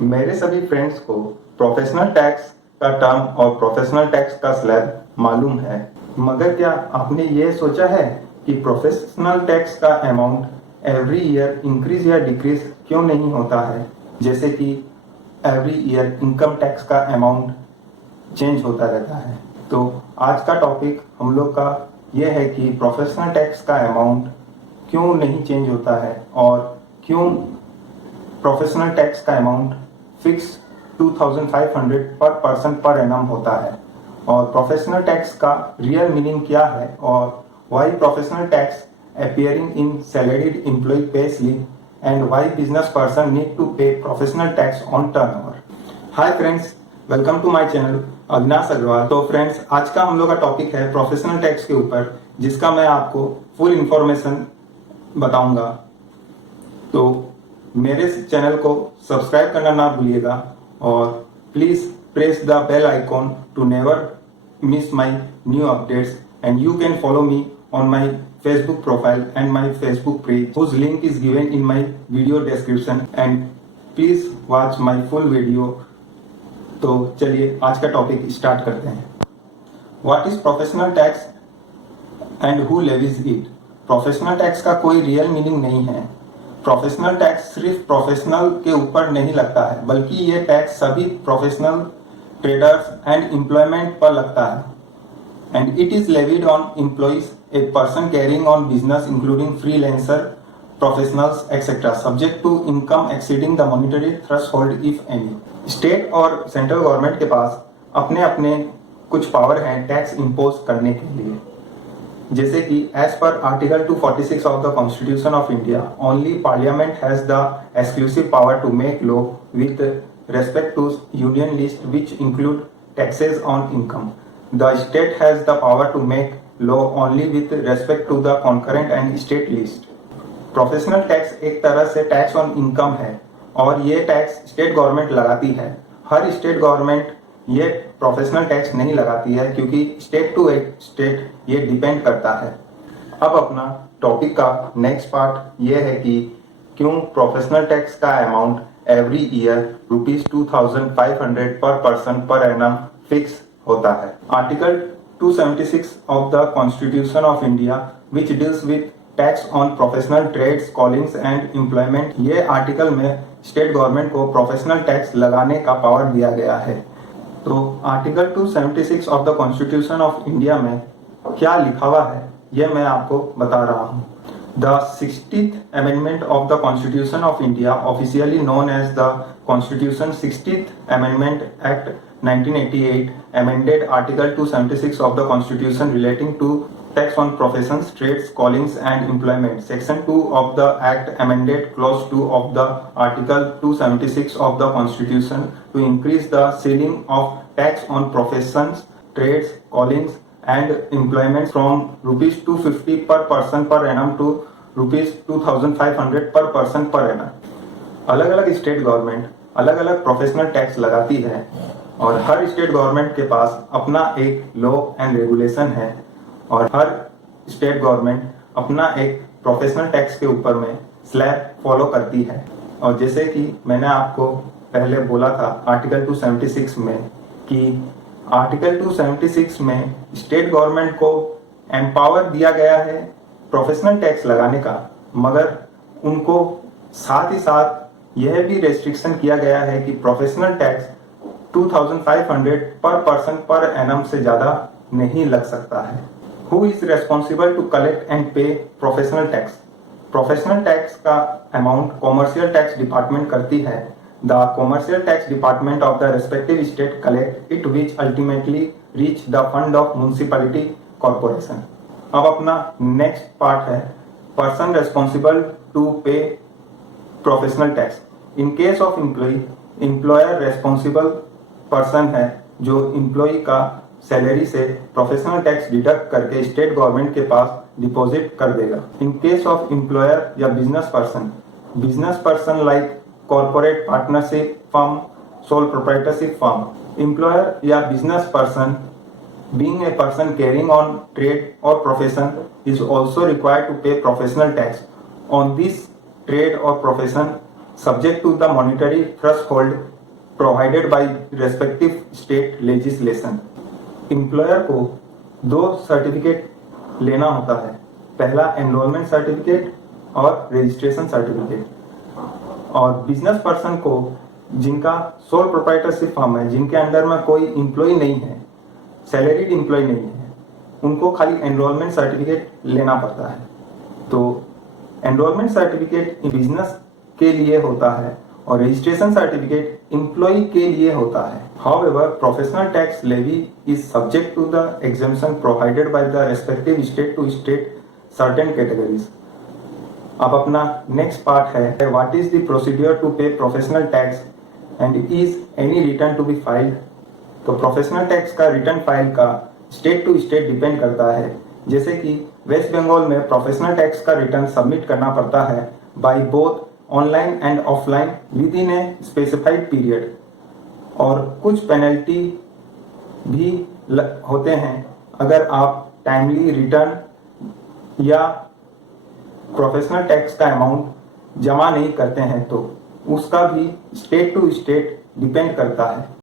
मेरे सभी फ्रेंड्स को प्रोफेशनल टैक्स का टर्म और प्रोफेशनल टैक्स का स्लैब मालूम है, मगर क्या आपने ये सोचा है कि प्रोफेशनल टैक्स का अमाउंट एवरी ईयर इंक्रीज या डिक्रीज क्यों नहीं होता है, जैसे कि एवरी ईयर इनकम टैक्स का अमाउंट चेंज होता रहता है। तो आज का टॉपिक हम लोग का ये है कि प्रोफेशनल टैक्स का अमाउंट क्यों नहीं चेंज होता है और क्यों प्रोफेशनल टैक्स का amount fix 2500 per person per annum होता है, और प्रोफेशनल टैक्स का रियल मीनिंग क्या है, और why professional tax appearing in salaried employee pay slip and why business person need to pay professional tax on turnover. Hi friends, welcome to my channel Avinash Agarwal. तो friends, आज का हम लोग का टॉपिक है प्रोफेशनल टैक्स के ऊपर, जिसका मैं आपको फुल इंफॉर्मेशन बताऊंगा। तो मेरे चैनल को सब्सक्राइब करना ना भूलिएगा और please press the bell icon to never miss my new updates, and you can follow me on my Facebook profile and my Facebook page, whose link is given in my video description, and please watch my full video. तो चलिए आज का topic start करते हैं। What is professional tax and who levies it? Professional tax का कोई real meaning नहीं है। प्रोफेशनल टैक्स सिर्फ प्रोफेशनल के ऊपर नहीं लगता है, बल्कि ये टैक्स सभी प्रोफेशनल ट्रेडर्स एंड एम्प्लॉयमेंट पर लगता है, and it is levied on employees, a person carrying on business including freelancer, professionals, etc., subject to income exceeding the monetary threshold if any. State और सेंट्रल गवर्नमेंट के पास अपने अपने कुछ power हैं tax impose करने के लिए, जैसे कि एज पर article 246 of the constitution of India, only parliament has the exclusive power to make law with respect to union list which include taxes on income. The state has the power to make law only with respect to the concurrent and state list. Professional tax एक तरह से tax on income है, और ये tax state government लगाती है। हर state government ये professional tax नहीं लगाती है, क्योंकि स्टेट टू स्टेट ये डिपेंड करता है। अब अपना टॉपिक का नेक्स्ट पार्ट ये है कि क्यों प्रोफेशनल टैक्स का amount every year ₹2500 per person per annum fix होता है। Article 276 of the constitution of India which deals with tax on professional trades, callings and employment, ये आर्टिकल में स्टेट गवर्नमेंट को प्रोफेशनल टैक्स लगाने का power दिया गया है। तो article 276 of the constitution of India में क्या लिखा हुआ है ये मैं आपको बता रहा हूँ। The 60th Amendment of the Constitution of India, officially known as the Constitution 60th Amendment Act 1988, amended Article 276 of the Constitution relating to tax on professions, trades, callings and employment. Section 2 of the Act amended Clause 2 of the Article 276 of the Constitution to increase the ceiling of tax on professions, trades, callings and employment from ₹250 per person per annum to ₹2500 per person per annum. अलग अलग state government अलग अलग professional tax लगाती है, और हर state government के पास अपना एक लॉ एंड रेगुलेशन है, और हर स्टेट गवर्नमेंट अपना एक प्रोफेशनल टैक्स के ऊपर में स्लैब फॉलो करती है। और जैसे कि मैंने आपको पहले बोला था आर्टिकल 276 में कि आर्टिकल 276 में स्टेट गवर्नमेंट को एम्पावर दिया गया है प्रोफेशनल टैक्स लगाने का, मगर उनको साथ ही साथ यह भी रेस्ट्रिक्शन किया गया है कि professional tax 2500 per person per annum से ज्यादा नहीं लग सकता है। Who is responsible to collect and pay professional tax? Professional tax का अमाउंट कॉमर्शियल टैक्स डिपार्टमेंट करती है। The commercial tax department of the respective state collect it, which ultimately reach the fund of municipality corporation. अब अपना next part है person responsible to pay professional tax. In case of employ, employer responsible person है जो employ का salary से professional tax deduct करके state government के पास डिपॉजिट कर देगा। इन केस ऑफ एम्प्लॉयर या business person like corporate partnership firm, sole proprietorship firm. Employer या business person being a person carrying on trade or profession is also required to pay professional tax on this trade or profession subject to the monetary threshold provided by respective state legislation. Employer को दो certificate लेना होता है, पहला enrolment certificate और registration certificate. और business person को जिनका सोल प्रोप्राइटरशिप फर्म है, जिनके अंडर में कोई एम्प्लॉय नहीं है, सैलरीड एम्प्लॉय नहीं है, उनको खाली एनरोलमेंट सर्टिफिकेट लेना पड़ता है। तो एनरोलमेंट सर्टिफिकेट बिजनेस के लिए होता है और रजिस्ट्रेशन सर्टिफिकेट एम्प्लॉय के लिए होता है। However, professional tax levy is subject to the exemption provided by the respective state to state certain categories. अब अपना नेक्स्ट पार्ट है what is the procedure to pay professional tax and is any return to be filed. तो professional tax का return file का state to state depend करता है। जैसे कि वेस्ट बंगाल में प्रोफेशनल टैक्स का रिटर्न सबमिट करना पड़ता है by both online and offline within a specified period, और कुछ पेनल्टी भी होते हैं अगर आप टाइमली रिटर्न या प्रोफेशनल टैक्स का अमाउंट जमा नहीं करते हैं, तो उसका भी स्टेट टू स्टेट डिपेंड करता है।